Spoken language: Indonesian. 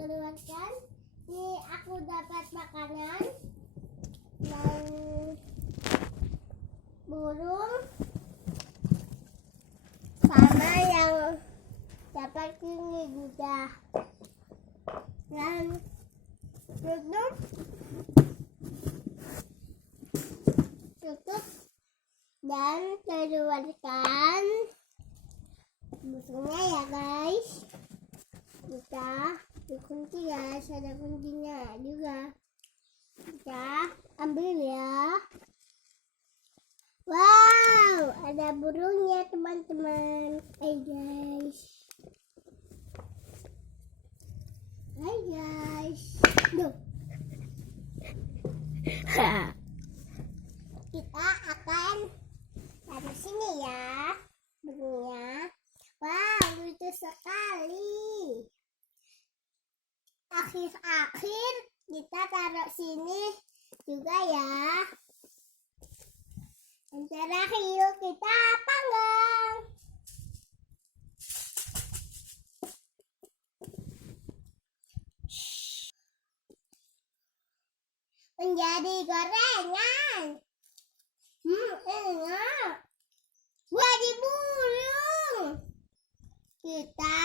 keluarkan. Ini aku dapat makanan dan burung sama yang dapat ini juga dan tutup dan keluarkan musuhnya ya guys. Kita dikunci guys, ada kuncinya juga. Kita ambil ya. Wow, ada burungnya teman-teman. Hai guys. Hai guys. Duh. Kita akan taruh sini ya burungnya. Wow, lucu sekali. Akhir-akhir kita taruh sini juga ya. Dan terakhir kita panggang. Menjadi gorengan. Enak. Wah, di burung. Kita